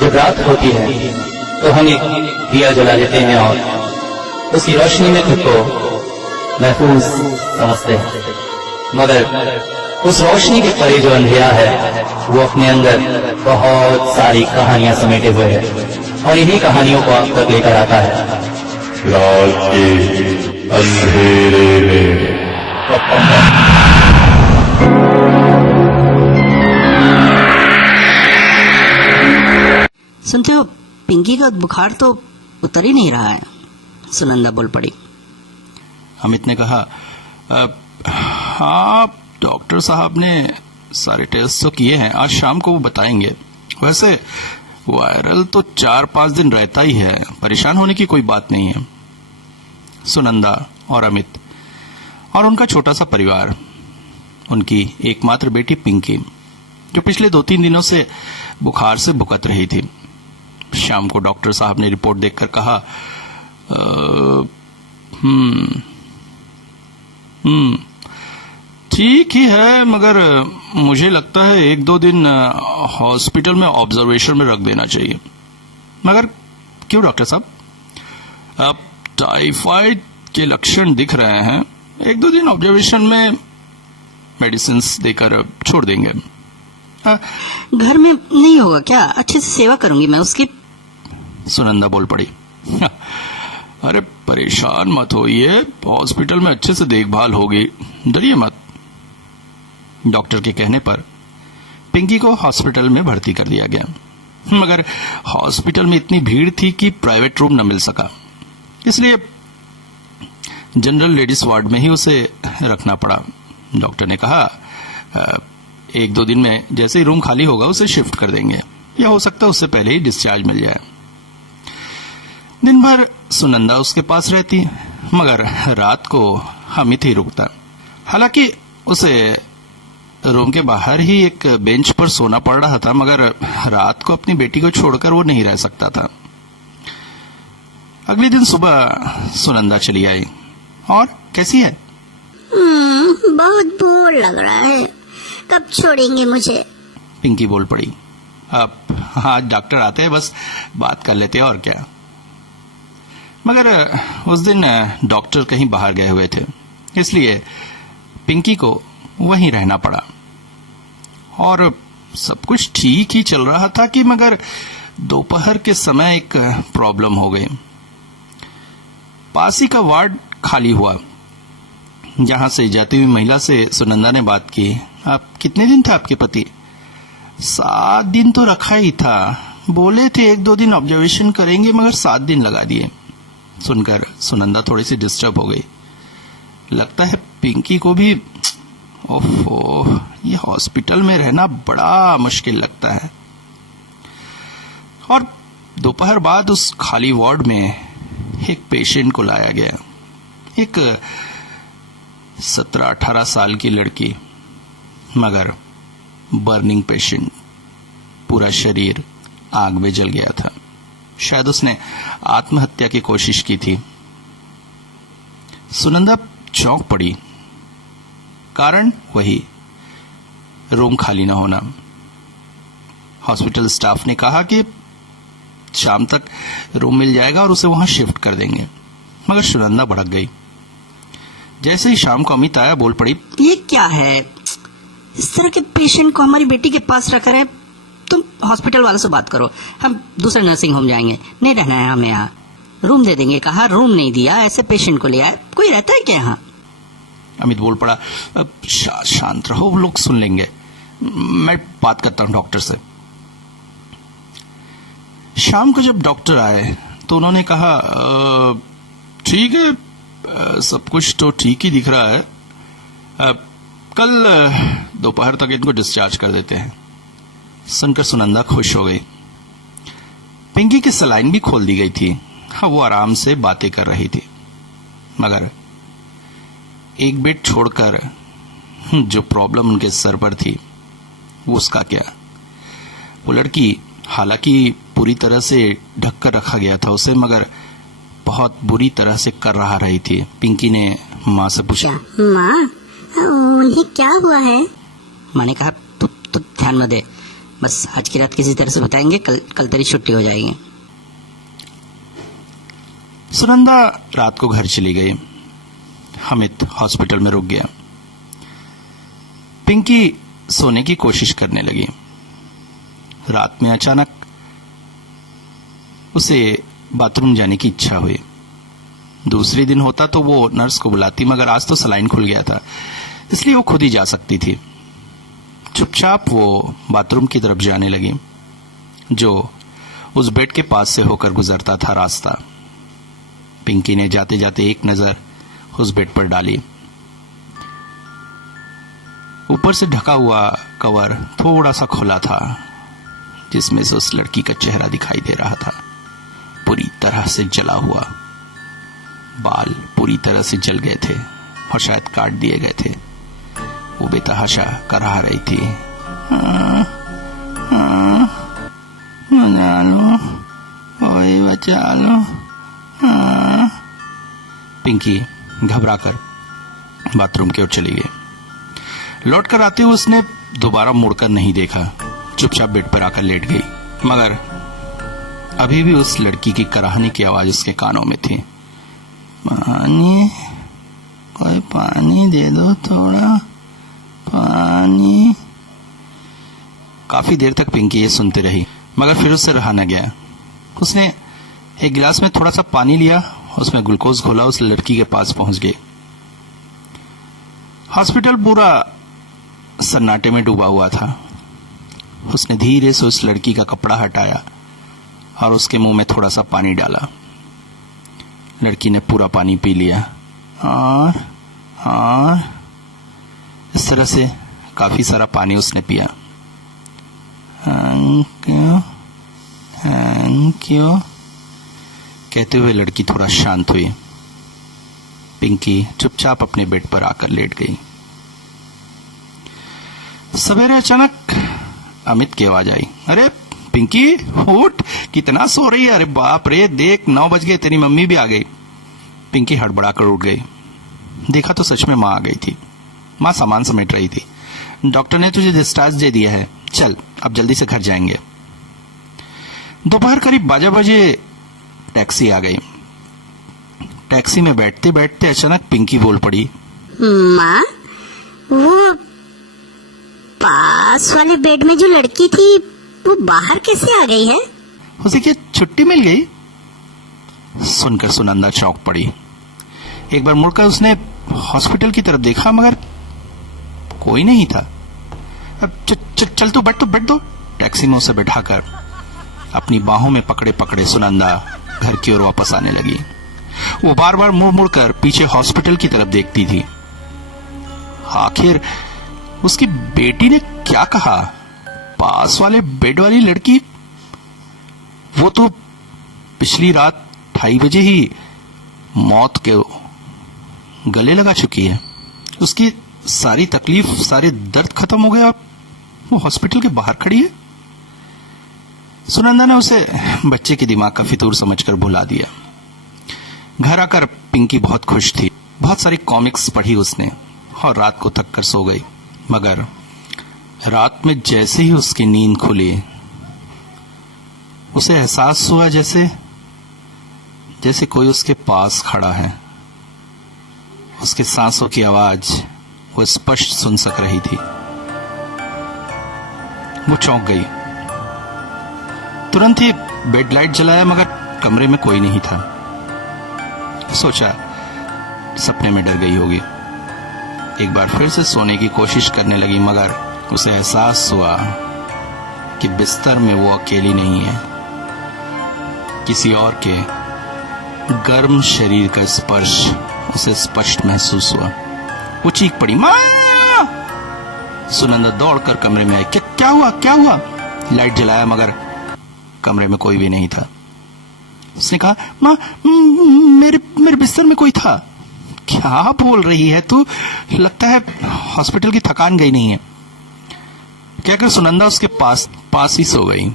जब रात होती है तो हम एक दिया जला लेते हैं और उसकी रोशनी में खुद को महफूज समझते हैं, मगर उस रोशनी के परे जो अंधेरा है वो अपने अंदर बहुत सारी कहानियां समेटे हुए है और इन्हीं कहानियों को आप तक लेकर आता है रात के अंधेरे में। सुनते हो, पिंकी का बुखार तो उतर ही नहीं रहा है। सुनंदा बोल पड़ी। अमित ने कहा, हाँ डॉक्टर साहब ने सारे टेस्ट तो किए हैं, आज शाम को वो बताएंगे। वैसे वायरल तो 4-5 दिन रहता ही है, परेशान होने की कोई बात नहीं है। सुनंदा और अमित और उनका छोटा सा परिवार, उनकी एकमात्र बेटी पिंकी जो पिछले 2-3 दिनों से बुखार से भुगत रही थी। शाम को डॉक्टर साहब ने रिपोर्ट देखकर कहा, ठीक ही है, मगर मुझे लगता है 1-2 दिन हॉस्पिटल में ऑब्जर्वेशन में रख देना चाहिए। मगर क्यों डॉक्टर साहब? अब टाइफाइड के लक्षण दिख रहे हैं, 1-2 दिन ऑब्जर्वेशन में मेडिसिन देकर छोड़ देंगे। घर में नहीं होगा क्या? अच्छे से सेवा करूंगी मैं उसकी। सुनंदा बोल पड़ी। अरे परेशान मत होइए, हॉस्पिटल में अच्छे से देखभाल होगी, डरिए मत। डॉक्टर के कहने पर पिंकी को हॉस्पिटल में भर्ती कर दिया गया, मगर हॉस्पिटल में इतनी भीड़ थी कि प्राइवेट रूम न मिल सका, इसलिए जनरल लेडीज वार्ड में ही उसे रखना पड़ा। डॉक्टर ने कहा 1-2 दिन में जैसे ही रूम खाली होगा उसे शिफ्ट कर देंगे, या हो सकता है उससे पहले ही डिस्चार्ज मिल जाए। दिन भर सुनंदा उसके पास रहती, मगर रात को अमित ही रुकता। हालांकि उसे रूम के बाहर ही एक बेंच पर सोना पड़ रहा था, मगर रात को अपनी बेटी को छोड़कर वो नहीं रह सकता था। अगले दिन सुबह सुनंदा चली आई। और कैसी है? बहुत बोर लग रहा है, कब छोड़ेंगे मुझे? पिंकी बोल पड़ी। अब आज डॉक्टर आते हैं, बस बात कर लेते हैं और क्या। मगर उस दिन डॉक्टर कहीं बाहर गए हुए थे, इसलिए पिंकी को वहीं रहना पड़ा। और सब कुछ ठीक ही चल रहा था कि मगर दोपहर के समय एक प्रॉब्लम हो गई। पास ही का वार्ड खाली हुआ, जहां से जाती हुई महिला से सुनंदा ने बात की। आप कितने दिन थे आपके पति? 7 दिन तो रखा ही था, बोले थे 1-2 दिन ऑब्जर्वेशन करेंगे, मगर 7 दिन लगा दिए। सुनकर सुनंदा थोड़ी सी डिस्टर्ब हो गई। लगता है पिंकी को भी ओफो, ये हॉस्पिटल में रहना बड़ा मुश्किल लगता है। और दोपहर बाद उस खाली वार्ड में एक पेशेंट को लाया गया, एक 17-18 साल की लड़की, मगर बर्निंग पेशेंट, पूरा शरीर आग में जल गया था। शायद उसने आत्महत्या की कोशिश की थी। सुनंदा चौंक पड़ी, कारण वही रूम खाली न होना। हॉस्पिटल स्टाफ ने कहा कि शाम तक रूम मिल जाएगा और उसे वहां शिफ्ट कर देंगे, मगर सुनंदा भड़क गई। जैसे ही शाम को अमित आया, बोल पड़ी, ये क्या है? इस तरह के पेशेंट को हमारी बेटी के पास रख रहे, तुम हॉस्पिटल वालों से बात करो, हम दूसरे नर्सिंग होम जाएंगे, नहीं रहना है हमें यहाँ, रूम दे देंगे। कहा रूम नहीं दिया, ऐसे पेशेंट को ले आए, कोई रहता है क्या यहाँ? अमित बोल पड़ा, शांत रहो, वो लोग सुन लेंगे, मैं बात करता हूं डॉक्टर से। शाम को जब डॉक्टर आए तो उन्होंने कहा, ठीक है, सब कुछ तो ठीक ही दिख रहा है, कल दोपहर तक इनको डिस्चार्ज कर देते हैं। सुनकर सुनंदा खुश हो गई। पिंकी की सलाइन भी खोल दी गई थी। हाँ, वो आराम से बातें कर रही थी, मगर एक बेड छोड़कर जो प्रॉब्लम उनके सर पर थी वो उसका क्या। वो लड़की हालांकि पूरी तरह से ढक कर रखा गया था उसे, मगर बहुत बुरी तरह से कर रहा रही थी। पिंकी ने माँ से पूछा, माँ उन्हें क्या हुआ है? मैंने कहा तू ध्यान मत दे, बस आज की रात किसी तरह से बताएंगे, कल तेरी छुट्टी हो जाएगी। सुनंदा रात को घर चली गई। अमित हॉस्पिटल में रुक गया। पिंकी सोने की कोशिश करने लगी। रात में अचानक उसे बाथरूम जाने की इच्छा हुई। दूसरे दिन होता तो वो नर्स को बुलाती, मगर आज तो सलाइन खुल गया था, इसलिए वो खुद ही जा सकती थी। चुपचाप वो बाथरूम की तरफ जाने लगी, जो उस बेड के पास से होकर गुजरता था रास्ता। पिंकी ने जाते जाते एक नजर उस बेड पर डाली। ऊपर से ढका हुआ कवर थोड़ा सा खुला था, जिसमें से उस लड़की का चेहरा दिखाई दे रहा था, पूरी तरह से जला हुआ। बाल पूरी तरह से जल गए थे और शायद काट दिए गए थे। वो बेतहाशा कराह रही थी, बचा लो, ओए बचा लो। पिंकी घबराकर बाथरूम की ओर चली गई। लौटकर आते हुए उसने दोबारा मुड़कर नहीं देखा, चुपचाप बेड पर आकर लेट गई। मगर अभी भी उस लड़की की कराहने की आवाज उसके कानों में थी। पानी, कोई पानी दे दो, थोड़ा पानी। काफी देर तक पिंकी ये सुनती रही, मगर फिर उससे रहा न गया। उसने एक गिलास में थोड़ा सा पानी लिया, उसमें ग्लूकोज घोला, उस लड़की के पास पहुंच गई। हॉस्पिटल पूरा सन्नाटे में डूबा हुआ था। उसने धीरे से उस लड़की का कपड़ा हटाया और उसके मुंह में थोड़ा सा पानी डाला। लड़की ने पूरा पानी पी लिया और इस तरह से काफी सारा पानी उसने पिया। थैंक यू कहते हुए लड़की थोड़ा शांत हुई। पिंकी चुपचाप अपने बेड पर आकर लेट गई। सवेरे अचानक अमित की आवाज आई, अरे पिंकी उठ, कितना सो रही है? अरे बाप रे, देख 9 बज गए, तेरी मम्मी भी आ गई। पिंकी हड़बड़ाकर उठ गई। देखा तो सच में माँ आ गई थी। माँ सामान समेट रही थी। डॉक्टर ने तुझे डिस्चार्ज दे दिया है, चल अब जल्दी से घर जाएंगे। दोपहर करीब 12 बजे टैक्सी आ गई। टैक्सी में बैठते बैठते अचानक पिंकी बोल पड़ी, माँ, वो पास वाले बेड में जो लड़की थी वो बाहर कैसे आ गई है? उसे क्या छुट्टी मिल गई? सुनकर सुनंदा चौंक पड़ी। एक बार मुड़कर उसने हॉस्पिटल की तरफ देखा, मगर कोई नहीं था। अब चल तू बैठ दो। टैक्सी में उसे बैठाकर अपनी बाहों में पकड़े पकड़े सुनंदा घर की ओर वापस आने लगी। वो बार बार मुड़ मुड़ कर पीछे हॉस्पिटल की तरफ देखती थी। आखिर उसकी बेटी ने क्या कहा? पास वाले बेड वाली लड़की, वो तो पिछली रात 2:30 बजे ही मौत के गले लगा चुकी है। उसकी सारी तकलीफ, सारे दर्द खत्म हो गया, वो हॉस्पिटल के बाहर खड़ी है। सुनंदा ने उसे बच्चे के दिमाग का फितूर समझकर भुला दिया। घर आकर पिंकी बहुत खुश थी। बहुत सारी कॉमिक्स पढ़ी उसने और रात को थक कर सो गई। मगर रात में जैसे ही उसकी नींद खुली, उसे एहसास हुआ जैसे कोई उसके पास खड़ा है। उसके सांसों की आवाज वो स्पष्ट सुन सक रही थी। वो चौंक गई। तुरंत ही बेड लाइट जलाया, मगर कमरे में कोई नहीं था। सोचा सपने में डर गई होगी। एक बार फिर से सोने की कोशिश करने लगी, मगर उसे एहसास हुआ कि बिस्तर में वो अकेली नहीं है। किसी और के गर्म शरीर का स्पर्श उसे स्पष्ट महसूस हुआ। वो चीख पड़ी, माँ! सुनंदा दौड़कर कमरे में आई। क्या हुआ? लाइट जलाया, मगर कमरे में कोई भी नहीं था। उसने कहा, माँ, मेरे बिस्तर में कोई था। क्या बोल रही है तू? लगता है हॉस्पिटल की थकान गई नहीं है। कहकर सुनंदा उसके पास ही सो गई।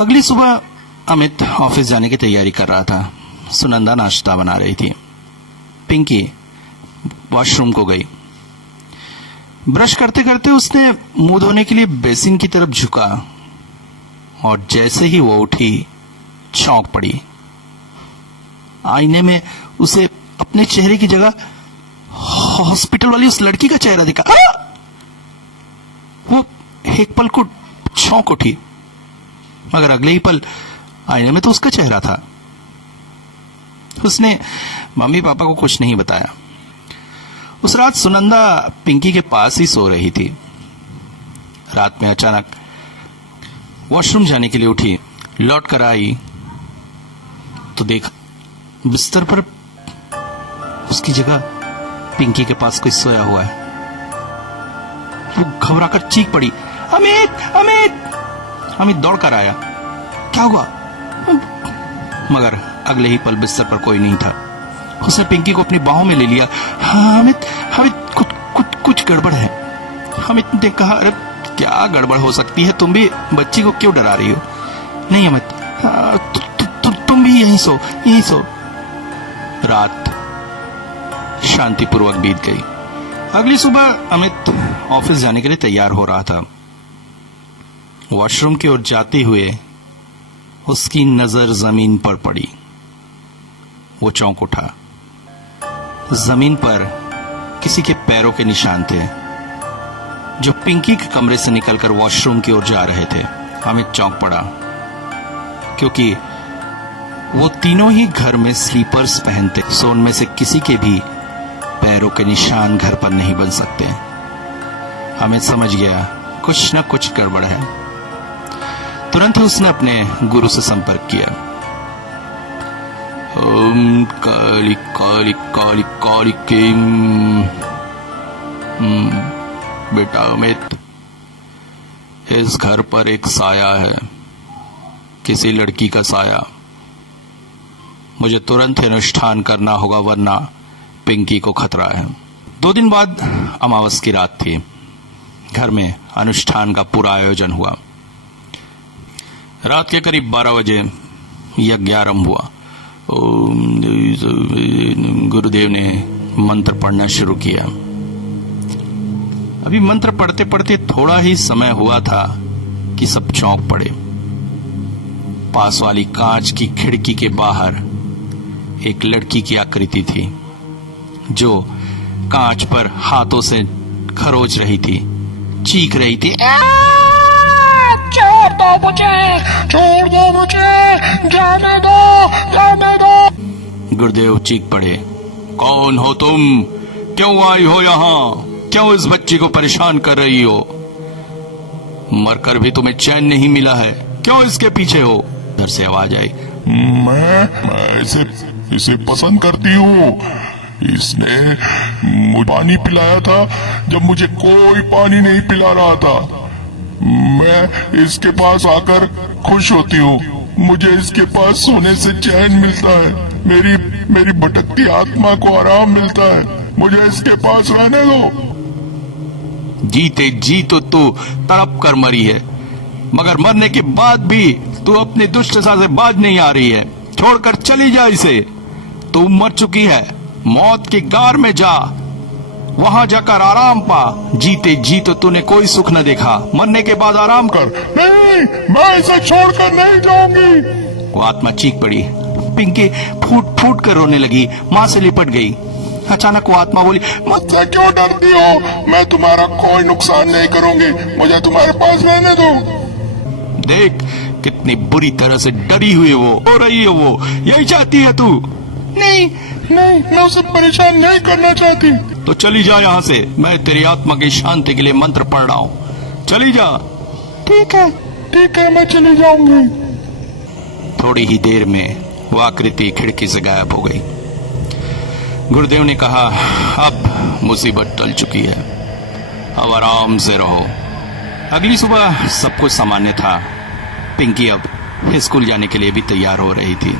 अगली सुबह अमित ऑफिस जाने की तैयारी कर रहा था। सुनंदा नाश्ता बना रही थी। पिंकी वॉशरूम को गई। ब्रश करते करते उसने मुंह धोने के लिए बेसिन की तरफ झुका और जैसे ही वो उठी चौंक पड़ी। आईने में उसे अपने चेहरे की जगह हॉस्पिटल वाली उस लड़की का चेहरा दिखा। वो एक पल को चौंक उठी, मगर अगले ही पल आईने में तो उसका चेहरा था। उसने मम्मी पापा को कुछ नहीं बताया। उस रात सुनंदा पिंकी के पास ही सो रही थी। रात में अचानक वॉशरूम जाने के लिए उठी, लौट कर आई तो देखा बिस्तर पर उसकी जगह पिंकी के पास कोई सोया हुआ है। वो घबराकर चीख पड़ी, अमित अमित। अमित दौड़कर आया, क्या हुआ? मगर अगले ही पल बिस्तर पर कोई नहीं था। उसने पिंकी को अपनी बाहों में ले लिया। हाँ अमित, अमित कुछ गड़बड़ है। अमित ने कहा, अरे क्या गड़बड़ हो सकती है? तुम भी बच्ची को क्यों डरा रही हो? नहीं अमित, तुम भी यहीं सो। रात शांतिपूर्वक बीत गई। अगली सुबह अमित ऑफिस जाने के लिए तैयार हो रहा था। वॉशरूम की ओर जाते हुए उसकी नजर जमीन पर पड़ी। वो चौंक उठा। जमीन पर किसी के पैरों के निशान थे जो पिंकी के कमरे से निकलकर वॉशरूम की ओर जा रहे थे। अमित चौंक पड़ा क्योंकि वो तीनों ही घर में स्लीपर्स पहनते, सो उनमें से किसी के भी पैरों के निशान घर पर नहीं बन सकते। अमित समझ गया कुछ न कुछ गड़बड़ है। तुरंत ही उसने अपने गुरु से संपर्क किया। ओम काली काली काली काली किम। बेटा अमित, इस घर पर एक साया है, किसी लड़की का साया। मुझे तुरंत अनुष्ठान करना होगा वरना पिंकी को खतरा है। 2 दिन बाद अमावस की रात थी। घर में अनुष्ठान का पूरा आयोजन हुआ। रात के करीब 12 बजे यज्ञ आरंभ हुआ। गुरुदेव ने मंत्र पढ़ना शुरू किया। अभी मंत्र पढ़ते पढ़ते थोड़ा ही समय हुआ था कि सब चौंक पड़े। पास वाली कांच की खिड़की के बाहर एक लड़की की आकृति थी जो कांच पर हाथों से खरोच रही थी, चीख रही थी, छोड़ दो मुझे, जाने दो। गुरुदेव चीख पड़े, कौन हो तुम? क्यों आई हो यहाँ? क्यों इस बच्ची को परेशान कर रही हो? मरकर भी तुम्हें चैन नहीं मिला है, क्यों इसके पीछे हो? इधर से आवाज आई, मैं इसे पसंद करती हूँ। इसने मुझे पानी पिलाया था जब मुझे कोई पानी नहीं पिला रहा था। मैं इसके पास आकर खुश होती हूँ। मुझे इसके पास सोने से चैन मिलता है। मेरी भटकती आत्मा को आराम मिलता है। मुझे इसके पास रहने दो। जीते जी तो तू तड़प कर मरी है, मगर मरने के बाद भी तू अपने दुष्टता से बाज नहीं आ रही है। छोड़कर चली जा इसे। तू मर चुकी है, मौत की गार में जा, वहां जाकर आराम पा। जीते जी तो तूने कोई सुख न देखा, मरने के बाद आराम कर। नहीं, मैं इसे छोड़कर नहीं जाऊंगी। वो आत्मा चीख पड़ी। पिंकी फूट फूट कर रोने लगी, माँ से लिपट गई। अचानक वो आत्मा बोली, मुझसे क्यों डरती हो? मैं तुम्हारा कोई नुकसान नहीं करूंगी। मुझे तुम्हारे पास रहने दो। देख कितनी बुरी तरह से डरी हुई वो हो रही है। वो यही चाहती है तू? नहीं, मैं उसे परेशान नहीं करना चाहती। तो चली जा यहाँ से। मैं तेरी आत्मा की शांति के लिए मंत्र पढ़ रहा हूँ। चली जा। ठीक है, मैं चली जाऊंगी। थोड़ी ही देर में वो आकृति खिड़की से गायब हो गई। गुरुदेव ने कहा, अब मुसीबत टल चुकी है, अब आराम से रहो। अगली सुबह सब कुछ सामान्य था। पिंकी अब स्कूल जाने के लिए भी तैयार हो रही थी।